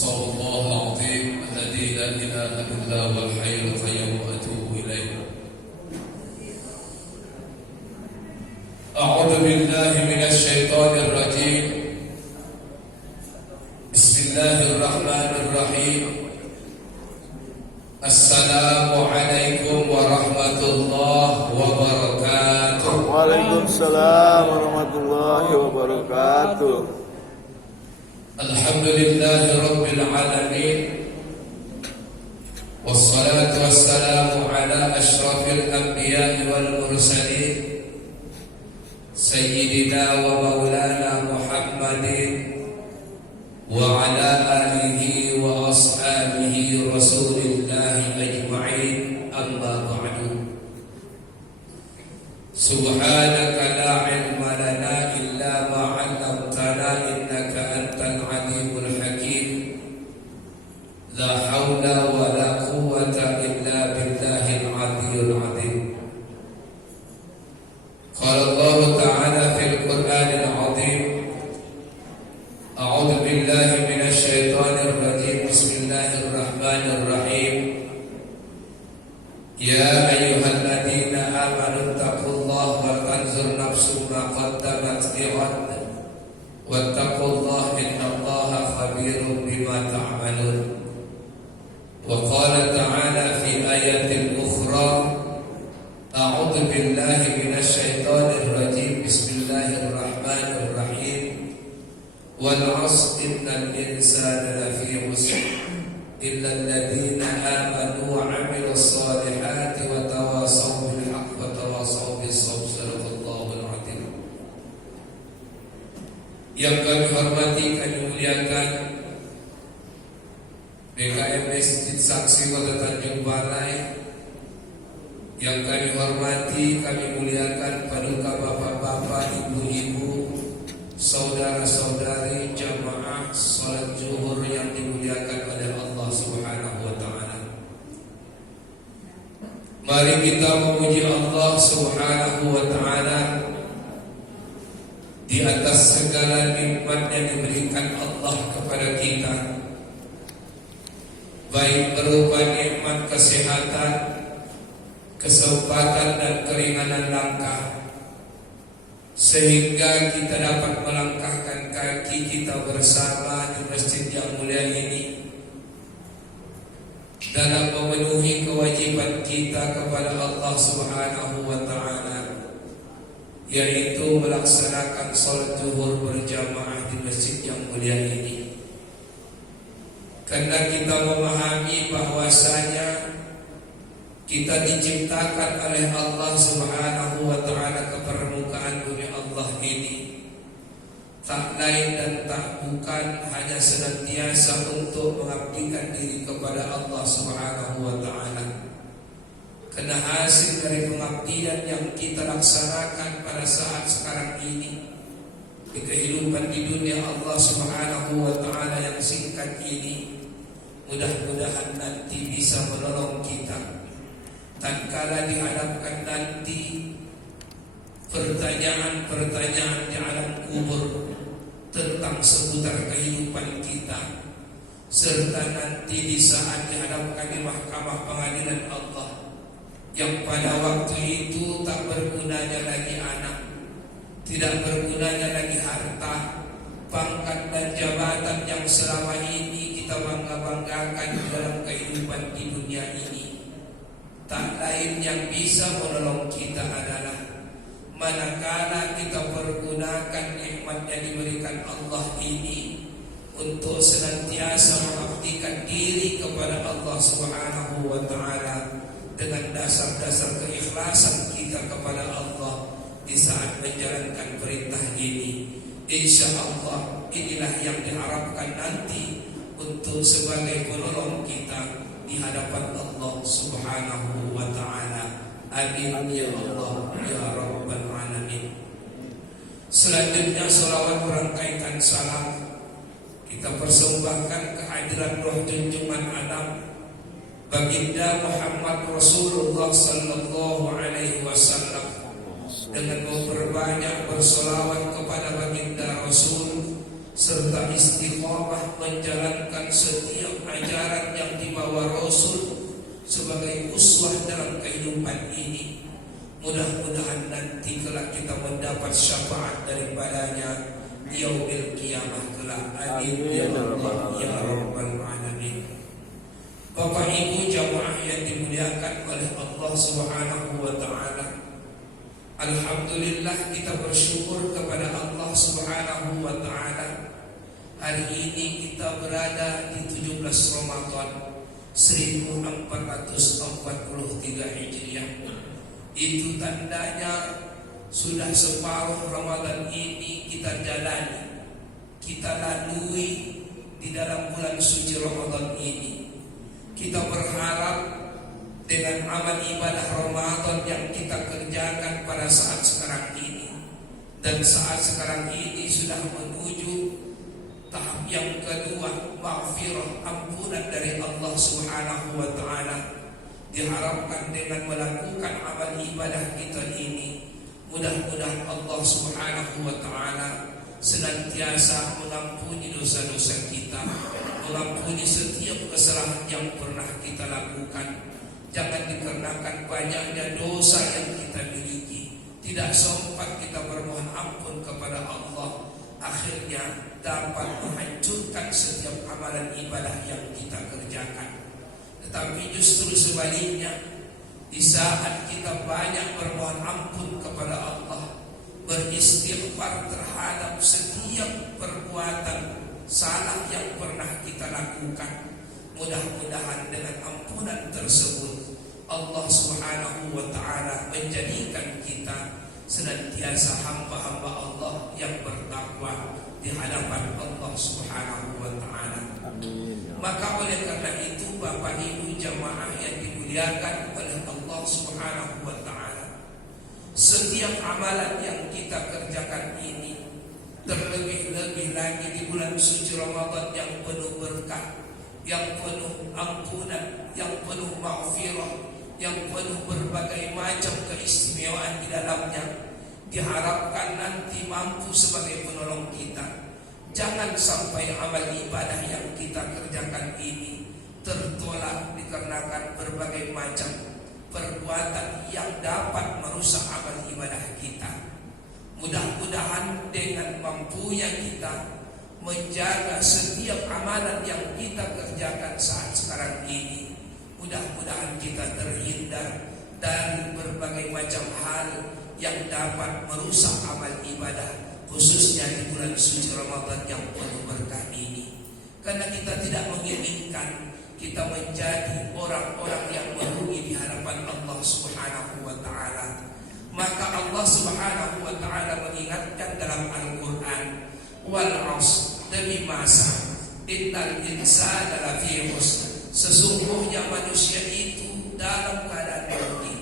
أستغفر الله العظيم الذي لا إله إلا هو الحي القيوم وأتوب إليه. أعوذ بالله من الشيطان الرجيم. بسم الله الرحمن الرحيم. السلام عليكم ورحمة الله وبركاته. Waalaikumsalam warahmatullahi wabarakatuh. الحمد لله رب العالمين، والصلاة والسلام على أشرف الأنبياء والمرسلين سيدنا ومولانا محمد وعلى آله وأصحابه رسول الله أجمعين. أما بعد، سبحانك لا علم لنا إلا ما علمتنا إنك أنت العليم الحكيم. لا حول ولا قوة إلا بالله العلي العظيم. قال الله تعالى في القرآن العظيم: أعوذ بالله من الشيطان الرجيم. بسم الله الرحمن الرحيم. يا أيها الذين آمنوا اتقوا الله ولتنظر نفس ما قدمت لغد واتقوا الله إن الله خبير بما تعملون. وقال تعالى في آية أخرى: أعوذ بالله من الشيطان الرجيم. بسم الله الرحمن الرحيم. والعصر إن الإنسان لفي خسر إلا الذين آمنوا وعملوا الصالحات وتواصوا بالحق وتواصوا بالصبر. صدق الله العظيم. Yang kami hormati, kami muliakan BKM Masjid Saksi Kota Tanjung Balai. Yang kami hormati, kami muliakan paduka bapak-bapak, ibu-ibu, saudara-saudari jamaah salat zuhur yang dimuliakan oleh Allah Subhanahu wa taala. Mari kita memuji Allah Subhanahu wa taala di atas segala nikmat yang diberikan Allah kepada kita, baik berupa nikmat kesehatan, kesempatan dan keringanan langkah, sehingga kita dapat melangkahkan kaki kita bersama di masjid yang mulia ini dalam memenuhi kewajiban kita kepada Allah Subhanahu wa taala, yaitu melaksanakan salat zuhur berjamaah di masjid yang mulia ini. Karena kita memahami bahwasanya kita diciptakan oleh Allah Subhanahu wa taala ke permukaan bumi Allah ini tak lain dan tak bukan hanya senantiasa untuk mengabdikan diri kepada Allah Subhanahu wa taala. Karena hasil dari pengabdian yang kita laksanakan pada saat sekarang ini di kehidupan di dunia Allah Subhanahu wa taala yang singkat ini, mudah-mudahan nanti bisa menolong kita tatkala dihadapkan nanti pertanyaan-pertanyaan di alam kubur tentang seputar kehidupan kita, serta nanti di saat dihadapkan di mahkamah pengadilan Allah, yang pada waktu itu tak bergunanya lagi anak, tidak bergunanya lagi harta, pangkat dan jabatan yang selama ini kita bangga-banggakan di dalam kehidupan di dunia ini. Tak lain yang bisa menolong kita adalah manakala kita pergunakan nikmat yang diberikan Allah ini untuk senantiasa mengabdikan diri kepada Allah Subhanahu wa taala dengan dasar-dasar keikhlasan kita kepada Allah di saat menjalankan perintah ini. Insya Allah inilah yang diharapkan nanti untuk sebagai penolong kita di hadapan Allah Subhanahu wa taala. Amin ya Allah ya Rabbal alamin. Selanjutnya salawat berangkaikan salam kita persembahkan kehadiran roh junjungan Adam Baginda Muhammad Rasulullah sallallahu alaihi wasallam dengan memperbanyak bersolawat kepada Baginda Rasul serta istiqomah menjalankan setiap ajaran yang dibawa Rasul sebagai uswah dalam kehidupan ini. Mudah-mudahan nanti kelak kita mendapat syafaat daripadanya di yaumil qiyamah kelak. Amin ya Allah ya rabbal alamin. Bapak Ibu jamaah yang dimuliakan oleh Allah Subhanahu wa taala, alhamdulillah kita bersyukur kepada Allah Subhanahu wa taala. Hari ini kita berada di 17 Ramadan 1443 Hijriah. Itu tandanya sudah separuh Ramadan ini kita jalani, kita lalui di dalam bulan suci Ramadan ini. Kita berharap dengan amal ibadah Ramadan yang kita kerjakan pada saat sekarang ini, dan saat sekarang ini sudah menuju tahap yang kedua, maghfirah, ampunan dari Allah Subhanahu wa taala. Diharapkan dengan melakukan amal ibadah kita ini, mudah-mudahan Allah Subhanahu wa taala senantiasa mengampuni dosa-dosa kita, mengampuni setiap kesalahan yang pernah kita lakukan. Jangan dikarenakan banyaknya dosa yang kita miliki, tidak sempat kita bermohon ampun kepada Allah, akhirnya dapat menghancurkan setiap amalan ibadah yang kita kerjakan. Tetapi justru sebaliknya, di saat kita banyak bermohon ampun kepada Allah, beristighfar terhadap setiap perbuatan salah yang pernah kita lakukan, mudah-mudahan dengan ampunan tersebut Allah Subhanahu wa taala menjadikan kita senantiasa hamba-hamba Allah yang bertakwa di hadapan Allah Subhanahu wa taala. Amin. Maka oleh karena itu Bapak Ibu jamaah yang dimuliakan oleh Allah Subhanahu wa taala, setiap amalan yang kita kerjakan ini, terlebih-lebih lagi di bulan suci Ramadan yang penuh berkah, yang penuh ampunan, yang penuh maghfirah, yang penuh berbagai macam keistimewaan di dalamnya, diharapkan nanti mampu sebagai penolong kita. Jangan sampai amal ibadah yang kita kerjakan ini tertolak dikarenakan berbagai macam perbuatan yang dapat merusak amal ibadah kita. Mudah-mudahan dengan mampunya kita menjaga setiap amalan yang kita kerjakan saat sekarang ini, mudah-mudahan kita terhindar dari berbagai macam hal yang dapat merusak amal ibadah, khususnya di bulan suci Ramadan yang penuh berkah ini. Karena kita tidak menginginkan kita menjadi orang-orang yang merugi di hadapan Allah Subhanahu wa taala. Maka Allah Subhanahu wa taala mengingatkan dalam Al-Qur'an, wal 'asr, demi masa, innal insana lafi khusr, sesungguhnya manusia itu dalam keadaan merugi.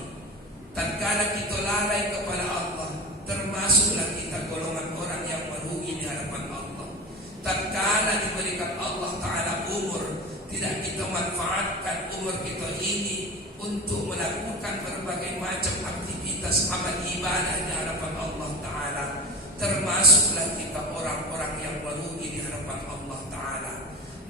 Tatkala kita lalai kepada Allah, termasuklah kita golongan orang yang merugi di hadapan Allah. Tatkala diberikan Allah Ta'ala umur, tidak kita manfaatkan umur kita ini untuk melakukan berbagai macam aktivitas amal ibadah di hadapan Allah Ta'ala, termasuklah kita orang-orang yang merugi di hadapan Allah Ta'ala.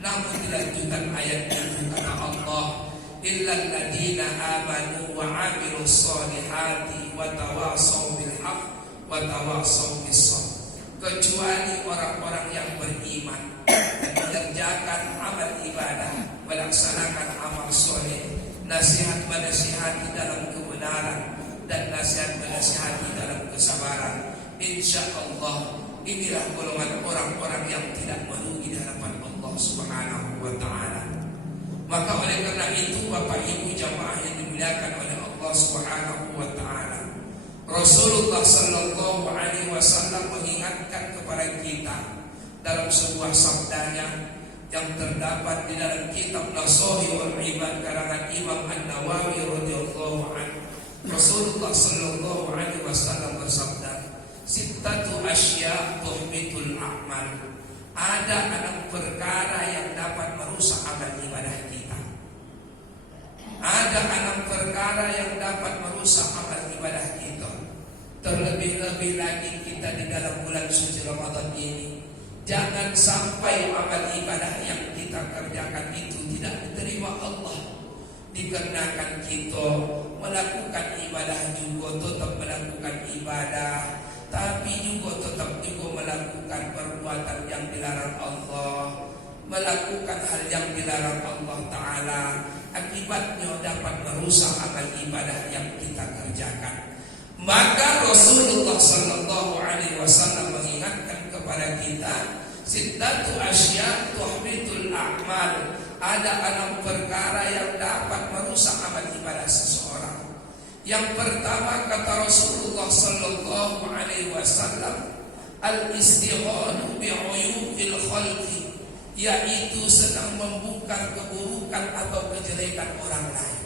Namun dilanjutkan ayat itu kata Allah, illal ladina amanu wa 'amilus solihati wa tawasaw bil haqq wa tawasaw bis sabr, kecuali orang-orang yang beriman dan mengerjakan amal ibadah, melaksanakan amal soleh, nasihat menasihati dalam kebenaran dan nasihat menasihati dalam kesabaran. Insyaallah inilah golongan orang-orang yang tidak merugi di hadapan Allah Subhanahu wa taala. Maka oleh karena itu Bapak Ibu jamaah yang dimuliakan oleh Allah Subhanahu wa taala, Rasulullah sallallahu alaihi wasallam mengingatkan kepada kita dalam sebuah sabdanya yang terdapat di dalam kitab Nasahi wal Ibad karangan Imam An-Nawawi radhiyallahu anhu. Rasulullah sallallahu alaihi wasallam bersabda, sittatu asya tuhbitul a'mal. Ada 6 perkara yang dapat merusak amal ibadah kita. Ada 6 perkara yang dapat merusak amal ibadah kita. Terlebih-lebih lagi kita di dalam bulan suci Ramadan ini Jangan sampai amal ibadah yang kita kerjakan itu tidak diterima Allah, dikarenakan kita melakukan ibadah juga tetap melakukan ibadah, tapi juga tetap juga melakukan perbuatan yang dilarang Allah, melakukan hal yang dilarang Allah Ta'ala. Akibatnya dapat merusak amal ibadah yang kita kerjakan. Maka Rasulullah Sallallahu Alaihi Wasallam mengingatkan kepada kita, sittatu asya tuhbitul a'mal. Ada 6 perkara yang dapat merusak amal ibadah seseorang. Yang pertama kata Rasulullah Sallallahu Alaihi Wasallam, al-istighanu bi'uyubil khalqi, yaitu sedang membongkar keburukan atau kejelekan orang lain.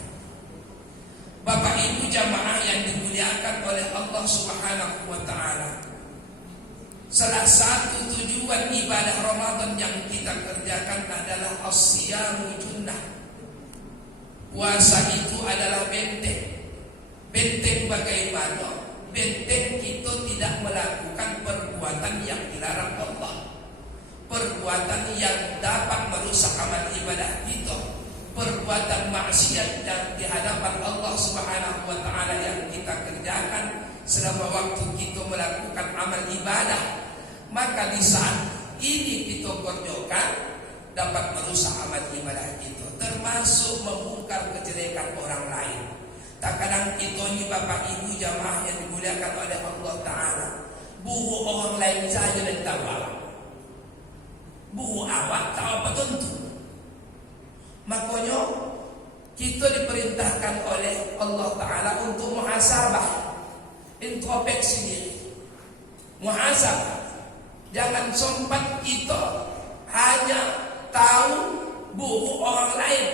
Bapak Ibu jamaah yang dimuliakan oleh Allah Subhanahu wa taala, salah satu tujuan ibadah Ramadan yang kita kerjakan adalah as-siyamu junnah. Puasa itu adalah benteng. Benteng bagaimana? Benteng kita tidak melakukan perbuatan yang dilarang Allah, perbuatan yang dapat merusak amal ibadah kita, perbuatan maksiat yang di hadapan Allah Subhanahu wa taala yang kita kerjakan selama waktu kita melakukan amal ibadah. Maka di saat ini kita kerjakan dapat merusak amal ibadah kita, termasuk membongkar kejelekan orang lain. Tak kadang kita ni bapak ibu jamaah yang dimuliakan oleh Allah Ta'ala, buruk orang lain saja dan tahu awak, buruk awak tahu apa tentu. Makanya kita diperintahkan oleh Allah Ta'ala untuk muhasabah, introspeksi diri, muhasabah. Jangan sempat kita hanya tahu buruk orang lain,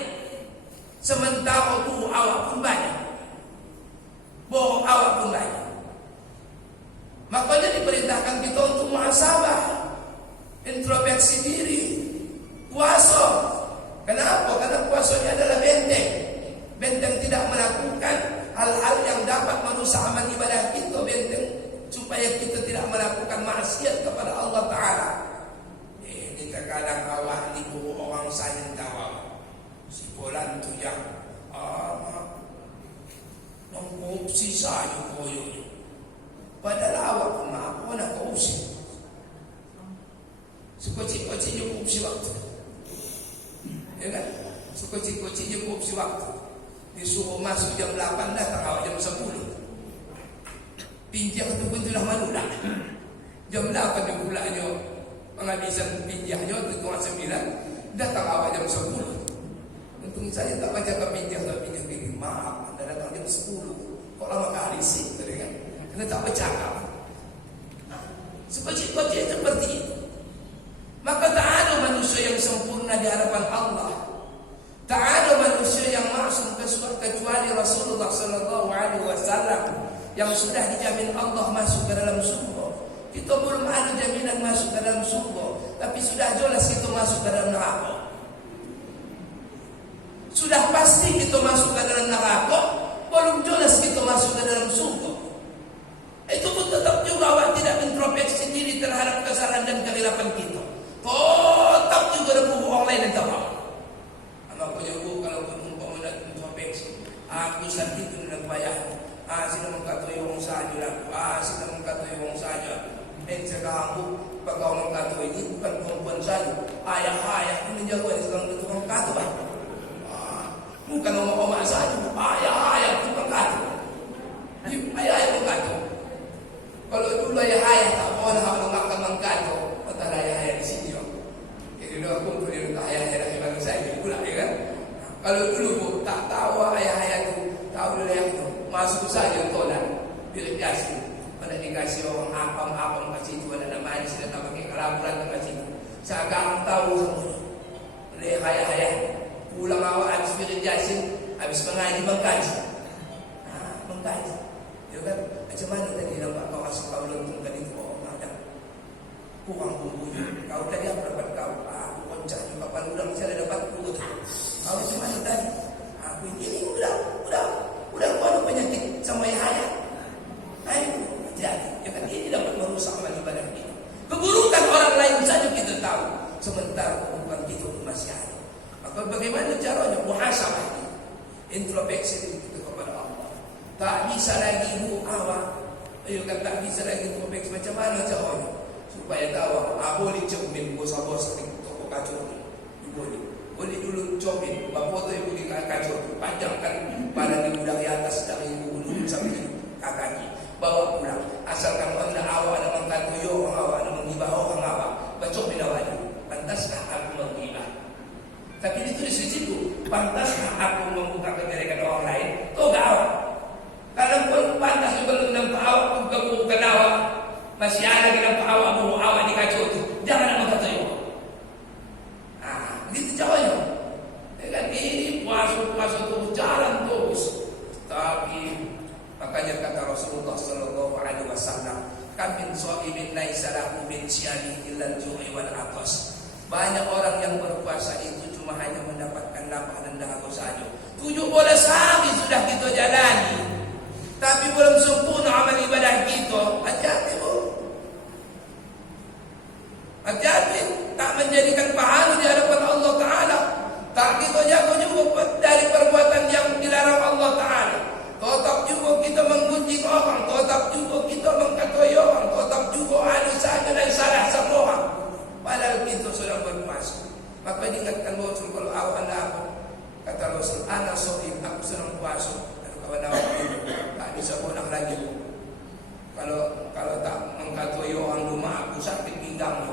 sementara buruk awak pun banyak, buruk awak pun banyak. Makanya diperintahkan kita untuk muhasabah, introspeksi diri, puasa. Kenapa? Karena puasanya adalah benteng. Benteng tidak melakukan hal-hal yang dapat merusak amal ibadah kita. Benteng supaya kita tidak melakukan maksiat kepada Allah Ta'ala. Ini terkadang awak ni buruk orang saya tahu, si Polan tu yang korupsi saja koyonya. Padahal awak pun apa nak korupsi? Sekocik-kociknya korupsi waktu, ya kan? Sekocik-kociknya korupsi waktu. Disuruh masuk jam 8, datang awak jam 10. Pinjam tu pun sudah malu dah. Jam 8 dia pulaknya penghabisan pinjamnya tu tengah 9, datang awak jam 10. Untung saya tak baca ke pinjam, tak pinjam begini. Maaf, anda datang jam 10. Kok lama kali sih, kan? Anda tak bercakap. Sekocik-kocik seperti itu. Maka tak ada manusia yang sempurna di hadapan Allah. Tak ada manusia yang maksum kecuali Rasulullah Sallallahu Alaihi Wasallam yang sudah dijamin Allah masuk ke dalam surga. Kita belum ada jaminan masuk ke dalam surga, tapi sudah jelas kita masuk ke dalam neraka. Sudah pasti kita masuk ke dalam neraka, belum jelas kita masuk ke dalam surga. Itu pun tetap juga awak tidak introspeksi diri terhadap kesalahan dan kehilapan kita. Tetap juga ada buruk orang lain yang tahu. Anak penyuruh kalau penumpang dan introspeksi, aku sakit itu dan bayar. Sila mengkatai orang saja lah. Sila mengkatai orang saja. Dan sekarang bakal mengkatai ini bukan perempuan saja. Ayah-ayah ini menjaga ini sekarang itu orang kata bah. Bukan oma-oma saja. Ayah-ayah itu mengkatai. Ayah-ayah mengkatai. Kalau dulu ayah-ayah tak boleh mengatakan mengkatai. Patah ayah-ayah di sini. Jadi dulu aku pun dia ayah-ayah dari bagi saya pula, ya kan? Kalau dulu pun tak tahu ayah-ayah itu, tahu dulu yang itu. Masuk saja tolak bilik kasih. Mana dikasih orang apam-apam kasih itu, ada nama ini sudah tak pakai kelaburan kasih itu. Seakan tahu semua. Oleh hayah-hayah pulang awak habis bilik kasih, habis mengaji mengkaji. Mengkaji. Ya kan? Macam mana tadi nampak kau masuk kau lentung tadi itu orang ada kurang bumbunya. Kau tadi apa dapat kau? Aku koncak juga kapan ulang saya dapat bumbu. Kau macam mana tadi? Aku ini udah ada penyakit sama ayah. Hati-hati. Ya kan ini dapat merusak amal ibadah kita. Keburukan orang lain saja kita sementara kehidupan kita masih ada. Maka bagaimana caranya? Muhasabah, introspeksi diri kita kepada Allah. Tak bisa lagi awak, tak bisa lagi introspeksi. Macam mana caranya? Supaya tahu, boleh cermin bos-bos di toko kacau ni, boleh dulu cermin, bapak tu ibu di kacau tu, panjangkan badan ibu dari atas dari ibu dulu sampai kaki, bawa pulang. Asalkan anda awak ada mengkatoyo orang awak, ada menghibah orang awak, baca minawat dulu. Pantaskah aku menghibah? Tapi ditulis di situ, pantaskah aku membuka kejelekan orang lain? Tahu tak awak? Kalau pun pantas juga nampak awak pun bukan awak. Masih ada di nampak awak baru awak dikacau itu. Jangan nak berkata itu. Begitu caranya. Dengan ini puasa terus jalan terus. Tapi makanya kata Rasulullah sallallahu alaihi wasallam, "Kam min shaimin laisa lahu min siyami illa al-ju'i wal 'atas." Banyak orang yang berpuasa itu cuma hanya mendapatkan lapar dan dahaga saja. 17 hari sudah kita jalani. Tapi belum sempurna amal ibadah kita. Hati-hati bu. Hati-hati. Tak menjadikan pahala di hadapan Allah Ta'ala. Tak kita jaga juga dari perbuatan yang dilarang Allah Ta'ala. Tetap juga kita menggunjing orang. Tetap juga kita mengkatai orang. Tetap juga ada saja dan salah sama orang. Padahal kita sudah berpuasa. Maka diingatkan Rasul kalau awak anda apa? Kata Rasul, ana shaim, aku sedang puasa. Kawan-kawan itu tak bisa pulang lagi. Kalau tak mengkatai orang rumah, aku sakit pinggang.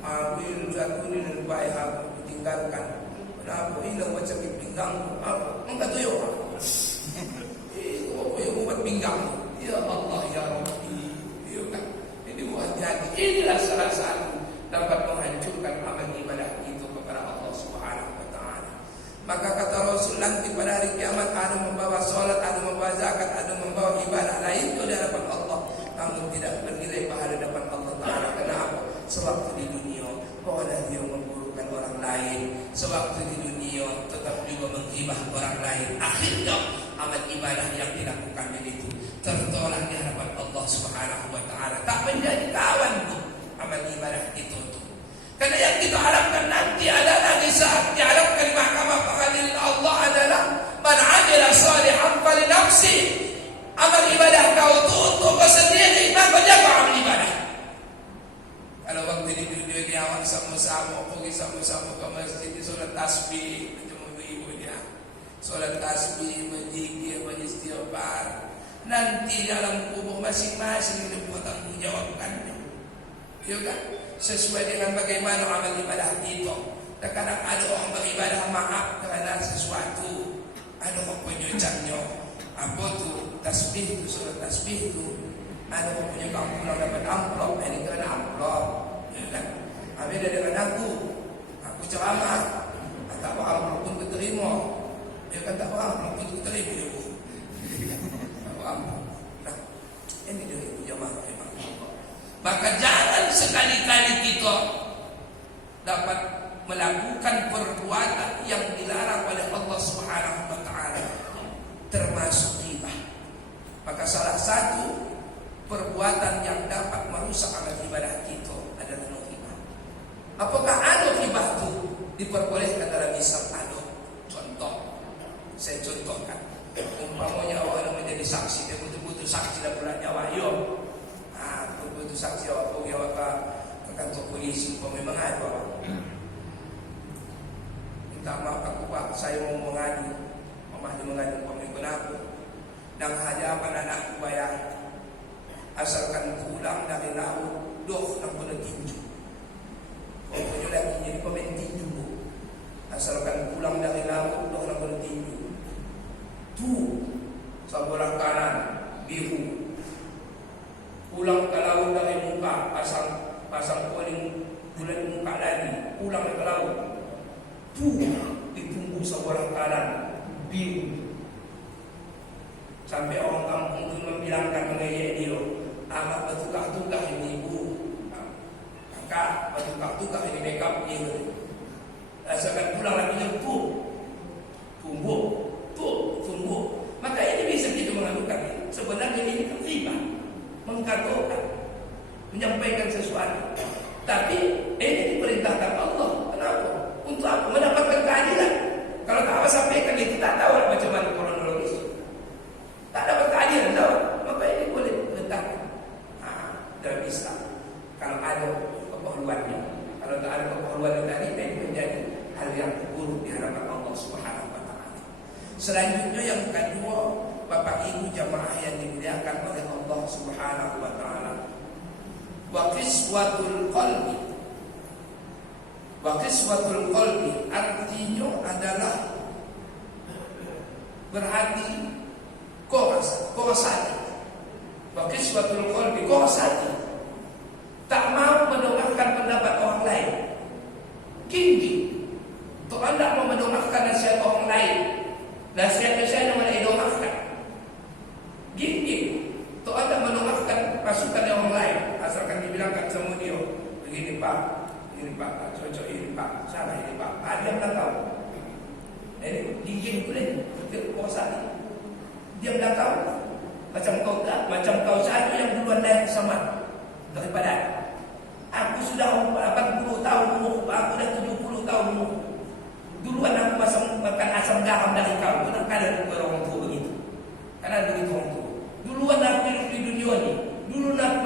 Aku ini baik aku tinggalkan. Kenapa hilang macam pinggang? Apa? Mengkatai orang. Aku yang buat pinggang. Ya Allah ya Rabbi. Ya kan? Ini buat jadi. Inilah salah satu dapat menghancurkan amal ibadah itu kepada Allah Subhanahu wa taala. Maka kata Rasul, nanti pada hari kiamat ada membawa salat, ada membawa zakat, ada membawa ibadah lain di hadapan Allah, namun tidak bernilai pahala di hadapan Allah Taala. Kenapa? Sewaktu di dunia boleh dia memburukan orang lain, sewaktu di dunia tetap juga menghibah orang lain. Akhirnya amal ibadah yang dilakukan itu tertolak di hadapan Allah Subhanahu wa taala. Tak menjadi kawan pun amal ibadah itu. Karena yang kita harapkan nanti adalah di saat diharapkan di mahkamah pengadilan Allah adalah man amila salihan fali nafsi. Amal ibadah kau itu untuk kau sendiri, maka jaga amal ibadah. Kalau waktu di dunia ini awak sama-sama pergi sama-sama ke masjid di solat tasbih macam ibu dia, solat tasbih, berzikir, beristighfar, nanti dalam kubur masing-masing itu buat tanggung jawabkannya. Ya kan? Sesuai dengan bagaimana amal ibadah itu. Terkadang ada orang beribadah maaf kerana sesuatu, ada orang penyucapnya. Apa tu? Tasbih tu, surat tasbih tu. Ada orang punya kampung yang dapat amplop, ini kerana amplop. Ya kan? Habis dia dengan aku ceramah, tak apa amplop pun keterima. Dia kan tak apa amplop pun keterima. Tak apa amplop. Nah, ini dia itu jamaah. Maka jangan sekali-kali kita dapat melakukan perbuatan yang dilarang oleh Allah Subhanahu wa taala, termasuk ghibah. Maka salah satu perbuatan yang dapat merusak amal ibadah kita adalah ghibah. Apakah ada ghibah itu diperbolehkan dalam Islam? Ada. Contoh, saya contohkan. Umpamanya orang menjadi saksi, dia betul-betul saksi dan pula nyawa. Itu saksi awak pergi awak ke kantor polisi, memang ada awak. Minta maaf aku pak, saya mau mengadu, mamahnya mengadu pemimpin aku, dan hadapan anakku bayar. Asalkan pulang dari laut, doh nak kena tinju. Pokoknya lagi jadi pemain tinju. Asalkan pulang dari laut, doh nak kena tinju. Tu sebelah kanan biru. Pulang ke laut dari muka, pasang kuning bulan muka lagi, pulang ke laut. Ditunggu sebelah kanan biru. Sampai orang kampung itu membilangkan mengejek dia, agak bertukar-tukar ini ibu, kakak bertukar-tukar ini makeup dia. Asalkan pulang lagi yang tunggu. Maka ini bisa kita melakukan. Sebenarnya ini kan ghibah, mengkatakan, menyampaikan sesuatu. Tapi ini diperintahkan Allah. keluar dari ini menjadi hal yang buruk di hadapan Allah Subhanahu wa taala. Selanjutnya yang kedua, Bapak Ibu jamaah yang dimuliakan oleh Allah Subhanahu wa taala, wa qiswatul qalbi. Wa qiswatul qalbi artinya adalah berhati kosati. Wa qiswatul qalbi kosati. Tak mau mendengarkan pendapat orang lain. Gigi. Tuh anda mau mendengarkan nasihat orang lain. Nasihat saya yang mana didengarkan. Gigi. Tuh anda mendengarkan masukan orang lain. Asalkan dibilangkan sama dia, begini Pak, cocok ini Pak, salah ini Pak. Dia tak tahu. Ini gigi boleh. Kosati. Dia tak tahu. Macam kau saja yang duluan naik sama daripada aku sudah 80 tahun umur, aku dah 70 tahun umur. Duluan aku makan asam garam dari kau. Kadang-kadang orang tua begitu. Karena begitu orang tua. Duluan aku hidup di dunia ini. Duluan aku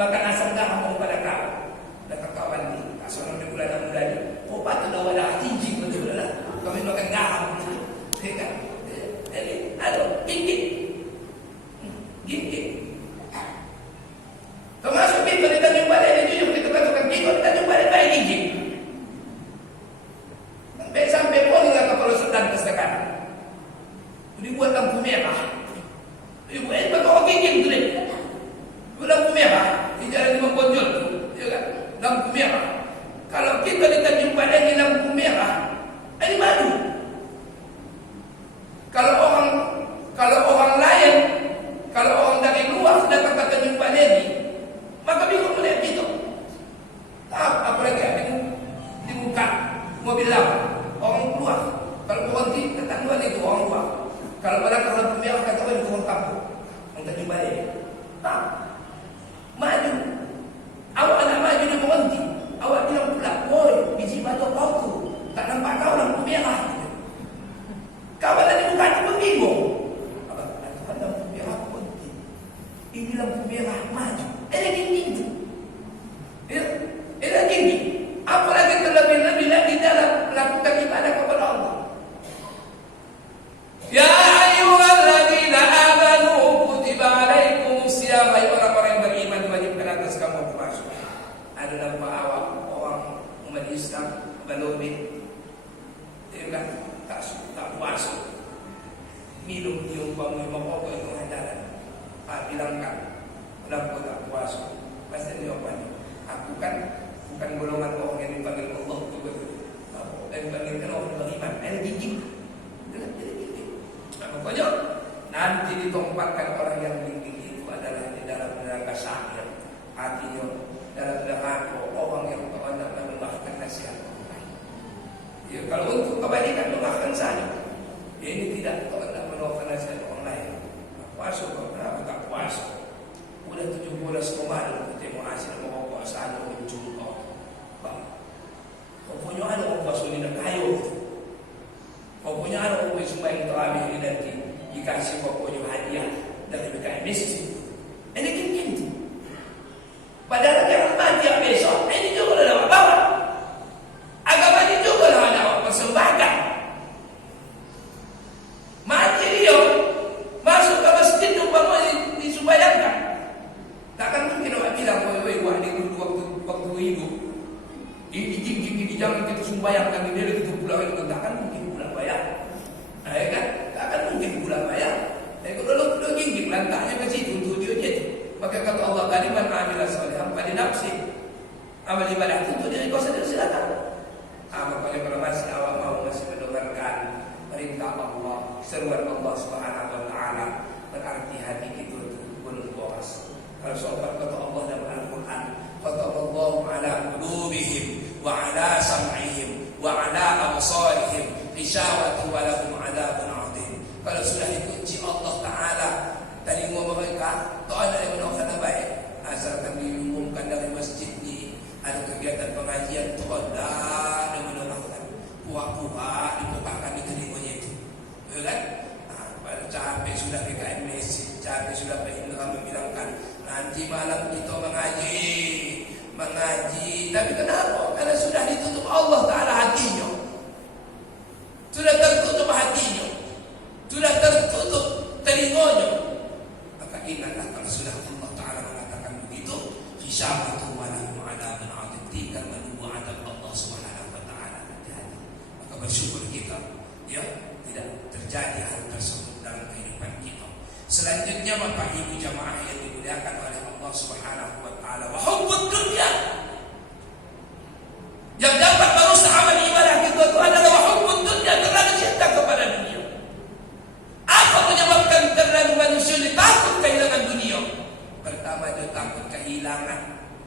makan asam garam daripada kau. Kata kawan ni, asal dia bulan muda ni. Oh patut dah wadah cincin betul lah. Kami makan garam. Kan? Aduh, gigit. Termasuk kita di Tanjung Balai ni, kita katakan kita di Tanjung Balai baik gigi. Sampai pun lah kapal sedan kesedakan. Dibuat lampu merah. Dibuat pakai orang gigi tu ni. Lampu merah. Di jalan 5 Bonjol tu, ya kan? Lampu merah. Kalau kita di Tanjung Balai ni lampu merah, ini malu. Kalau orang lain, kalau orang dari luar datang ke Tanjung Balai ni, maka bingung melihat itu. Apalagi di muka mobil lama, orang keluar. Kalau berhenti, datang luar itu orang keluar. Kalau pada lampu merah kata orang itu orang kampung, orang Tanjung Balai. Maju. Awak nak maju dia berhenti. Awak bilang pula, woi, biji batu kau tu, tak nampak kau lampu merah. Kawan tadi bukan itu bingung. Lampu merah berhenti. Ini lampu merah maju. Ini gini tu. Ini gini. Apalagi terlebih-lebih lagi dalam melakukan ibadah kepada Allah. Ya ayyuhalladzina amanu kutiba alaikumusiyam. Hai orang-orang yang beriman, diwajibkan atas kamu puasa. Ada nama awak orang umat Islam balobin. Dia kan tak puasa. Minum di umpama apa itu hadalan. Bilangkan, kenapa tak puasa? Pasti dia apa ni? Aku kan bukan golongan orang yang dipanggil Allah tu betul. Dan dipanggilkan orang yang beriman. Ada gigi. Pokoknya nanti ditempatkan orang yang gigi itu adalah di dalam neraka sa'ir. Artinya dalam neraka orang yang tak mendengarkan nasihat orang lain. Ya, kalau untuk kebaikan dengarkan saja. Ya, ini tidak mendengarkan nasihat orang lain. Puasa kenapa tak puasa? Udah 17 kemarin kita mau hasil mau puasa ada menjumpa. Pokoknya ada orang puasa ni nak kayu. Pokoknya ada orang sembahyang tarawih ni nanti dikasih pokoknya hadiah dari BKM masjid. Ini gini. Padahal jangan mati besok. Ini juga dah bawa. Agama ini juga dah ada persembahkan. Mati dia masuk ke masjid umpama disembahyangkan. Takkan mungkin orang bilang, wah ini waktu hidup. Ini jangan kita sembahyangkan ini kita pulang itu. Takkan mungkin pulang bayar. Kan? Takkan mungkin pulang bayar. Kalau gigi lantaknya ke situ untuk dia jadi. Maka kata Allah tadi, man amila sholihan fali nafsi. Amal ibadah itu untuk diri kau sendiri, silakan. Makanya kalau masih awak mau masih mendengarkan perintah Allah, seruan Allah Subhanahu wa taala, berarti hati kita itu penuh puas. Kalau sobat kata Allah dalam Al-Quran, kata Allah ala qulubihim wa ala sam'ihim wa ala absarihim ghishawatun wa lahum 'adzabun 'adzim. Kalau sudah dikunci Allah Taala dari mereka, tak ada yang menolak baik. Asalkan diumumkan dari masjid ni ada kegiatan pengajian, tak ada yang menolakkan. Puak-puak dibukakan diterimanya itu. Ya kan? Capek sudah PKM masjid, capek sudah Pak Indra membilangkan nanti malam kita mengaji. Tapi kenapa? Karena sudah ditutup bersyukur kita, ya, tidak terjadi hal tersebut dalam kehidupan kita. Selanjutnya Bapak Ibu jamaah yang dimuliakan oleh Allah Subhanahu wa taala, wa hubbud dunya. Yang dapat merusak amal ibadah kita itu adalah wa hubbud dunya, terlalu cinta kepada dunia. Apa menyebabkan terlalu manusia ini takut kehilangan dunia? Pertama, dia takut kehilangan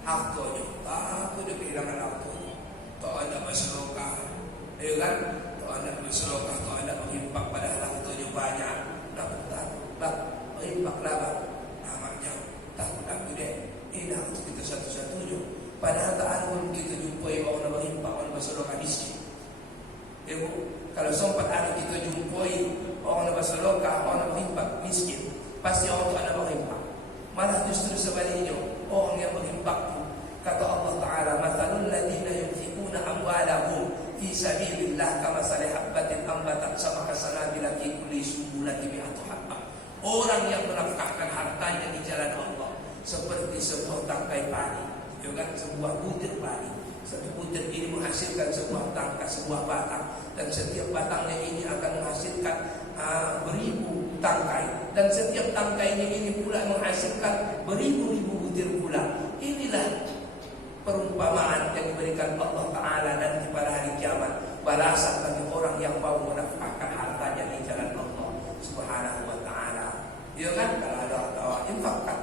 hartanya. Takut dia kehilangan hartanya. Tak ada bersedekah, ya kan? Tak ada bersedekah, tak ada berinfak, padahal hartanya banyak. Bak, berimpaklah bak. Namanya takut aku deh. Ini harus kita satu-satunya. Padahal tak ada pun kita jumpai orang yang berimpak, orang bersedekah miskin. Ya bu, kalau sempat ada kita jumpai orang yang bersedekah, orang yang berimpak miskin, pasti orang itu ada berimpak. Malah justru sebaliknya, orang yang berimpak tu, kata Allah Taala, "Matsalul ladzina yunfiquna amwalahum fi sabilillah kamatsali habbatin ambatat sab'a sanabila fi kulli sunbulatin mi'atu habbah." Orang yang menafkahkan hartanya di jalan Allah seperti sebuah tangkai padi, ya kan? Sebuah butir padi. Satu butir ini menghasilkan sebuah tangkai, sebuah batang, dan setiap batangnya ini akan menghasilkan beribu tangkai, dan setiap tangkainya ini pula menghasilkan beribu-ribu butir pula. Inilah perumpamaan yang diberikan Allah Ta'ala nanti pada hari kiamat, balasan bagi orang yang mau menafkahkan hartanya di jalan Allah Subhanahu wa Ta'ala. Ya kan? Kalau ada harta infakkan,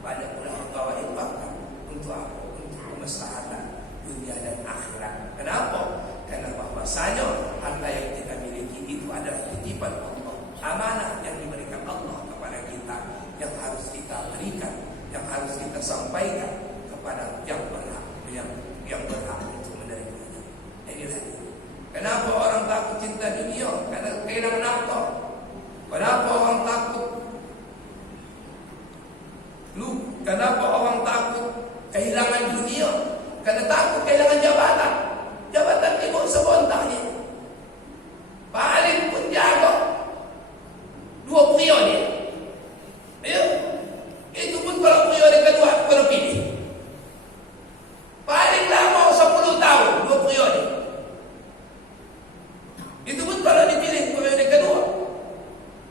banyak pula harta infakkan untuk apa? Untuk kemaslahatan dunia dan akhirat. Kenapa? Karena bahwasanya harta yang kita miliki itu adalah titipan Allah, amanah yang diberikan Allah kepada kita, yang harus kita berikan, yang harus kita sampaikan kepada yang berhak, yang berhak untuk menerimanya. Inilah itu. Kenapa orang takut cinta dunia? Karena kehilangan harta. Kenapa orang takut? Kenapa orang takut kehilangan dunia? Karena takut kehilangan jabatan. Jabatan ini mau sebontahnya. Paling pun jago 2 periode. Ya. Itu pun kalau periode kedua baru pilih. Paling lama 10 tahun 2 periode. Itu pun kalau dipilih periode kedua.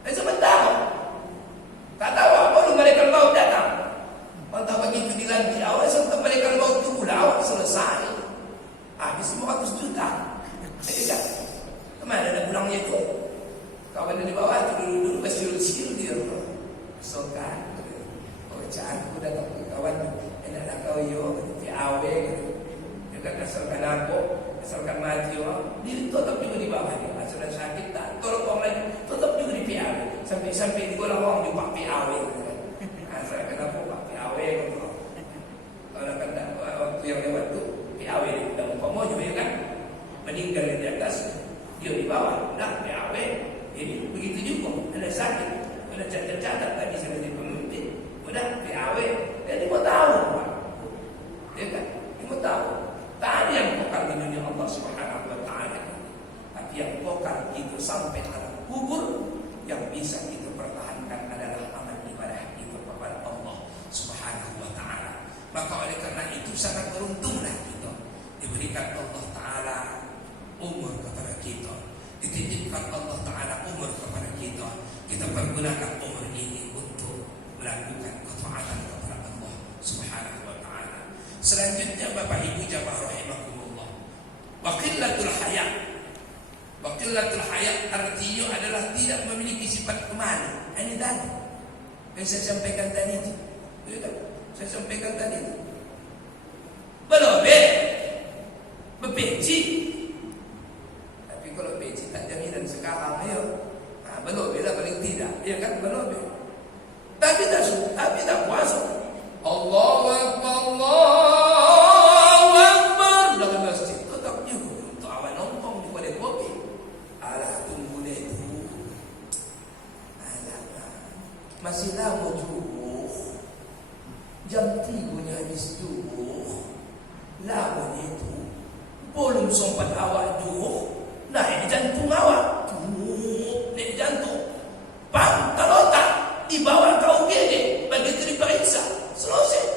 Sebentar. Tak tahu apa lu mereka mau datang. Entah begitu dilantik awal sampai mereka mau tu pula awal selesai. Habis 500 juta. Ya kan? Kemana ada pulangnya itu? Kawan di bawah itu dulu bersiul-siul dia. Sokan. Oh, aku datang ke kawan. Enak kau yo, PAW gitu. Dia kata asalkan aku, asalkan mati yo. Dia tetap juga di bawah dia. Asalkan sakit tak, tolong orang lain tetap juga di PAW. Sampai di bola orang di PAW gitu kan. Asalkan aku PAW gitu. Kalau kata waktu yang lewat tu PAW dah umpama juga ya kan. Meninggal di atas, dia di bawah. Dah PAW. Jadi begitu juga. Ada sakit, ada cacat-cacat tadi saya jadi pemimpin. Udah PAW. Jadi mau tahu, Pak. Ya kan? Mau tahu. Tak ada yang pokal di dunia Allah Subhanahu wa Ta'ala. Tapi yang pokal itu sampai alam kubur, yang bisa kita pertahankan adalah amal ibadah kita kepada Allah Subhanahu wa Ta'ala. Maka oleh karena itu sangat beruntunglah kita diberikan Allah Ta'ala umur kepada kita, dititipkan Allah Ta'ala umur kepada kita. Kita pergunakan umur ini untuk melakukan ketaatan kepada Allah Subhanahu wa Ta'ala. Selanjutnya Bapak Ibu jamaah rahimakumullah, wa qillatul haya. Wa qillatul haya artinya adalah tidak memiliki sifat pemalu. Ini tadi yang saya sampaikan tadi itu. Saya sampaikan tadi itu. Belobek, berpeci. Tapi kalau peci tak jaminan sekarang ayo. Nah, belobek lah paling tidak. Ya kan belobek. Tapi tak puasa. Allahu Akbar, Allahu Akbar. Dalam masjid tetap juga untuk awal nongkrong di kedai kopi. Alah tunggu deh tu. Alah, masih lama juga. Jam 3 habis juga. Lama itu. Belum sempat awak juga. Naik jantung awak. Naik jantung. Bang, kalau tak dibawa kau gede bagi diperiksa. Selesai.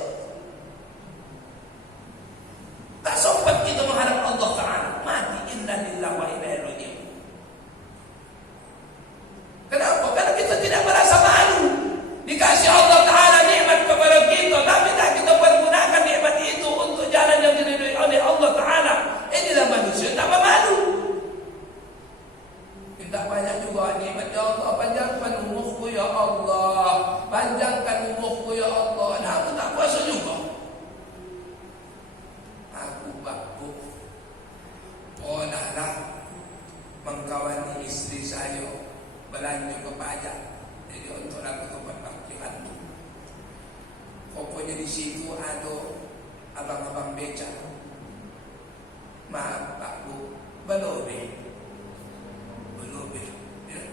Tak sempat kita menghadap Allah Ta'ala. Mati inna lillahi wa inna ilaihi belanja ke pajak. Jadi untuk laku tempat parkiran. Pokoknya di situ ada abang-abang beca. Maaf Pak Bu, belobe. Ya.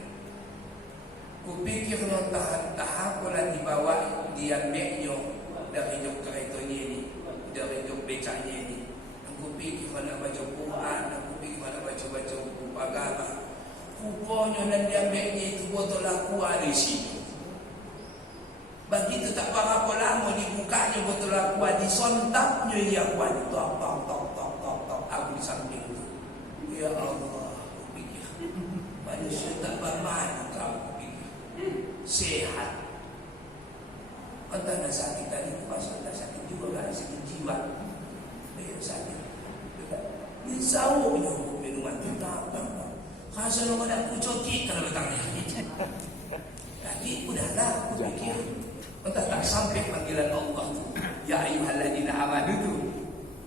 Kupikir non tahan pola dibawa diambilnya dari jok keretonya ini, dari jok becanya ini. Aku pikir mana baca Quran, aku pikir mana baca buku agama. Rupanya dan diambilnya itu botol aqua di situ. Begitu tak berapa lama dibukanya botol aqua, disontapnya dia aqua itu tok. Aku di samping itu. Ya Allah, aku pikir manusia tak bermadu kamu pikir sehat. Entah sakit tadi pasal dah sakit juga kan, sakit jiwa. Dia sakit. Dia sawunya minuman itu tak. Kasih lo ada kucoki kalau bertanya. Jadi udahlah, aku pikir entah tak sampai panggilan Allah tu. Ya ayyuhalladzina amanu tu.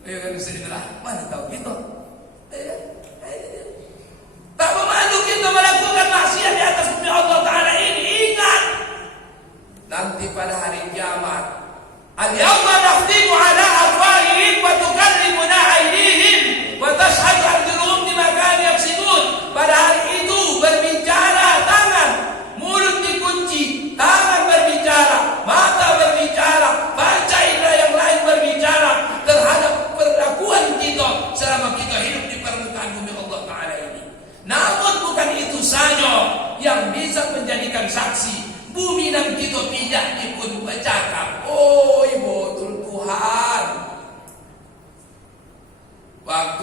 Ayo kan Ustaz, mana tahu kita. Tak memandu kita melakukan maksiat di atas bumi Allah Ta'ala ini. Ingat, nanti pada hari kiamat, al-yawma nakhtimu ala afwahihim wa tukallimuna aydihim wa tashhadu arjuluhum bima kanu yaksibun. Pada hari itu berbicara tangan, mulut dikunci, tangan berbicara, mata berbicara, panca indera yang lain berbicara terhadap perlakuan kita selama kita hidup di permukaan bumi Allah Ta'ala ini. Namun bukan itu saja yang bisa menjadikan saksi. Bumi dan kita pijak pun bercakap, oh betul Tuhan. Waktu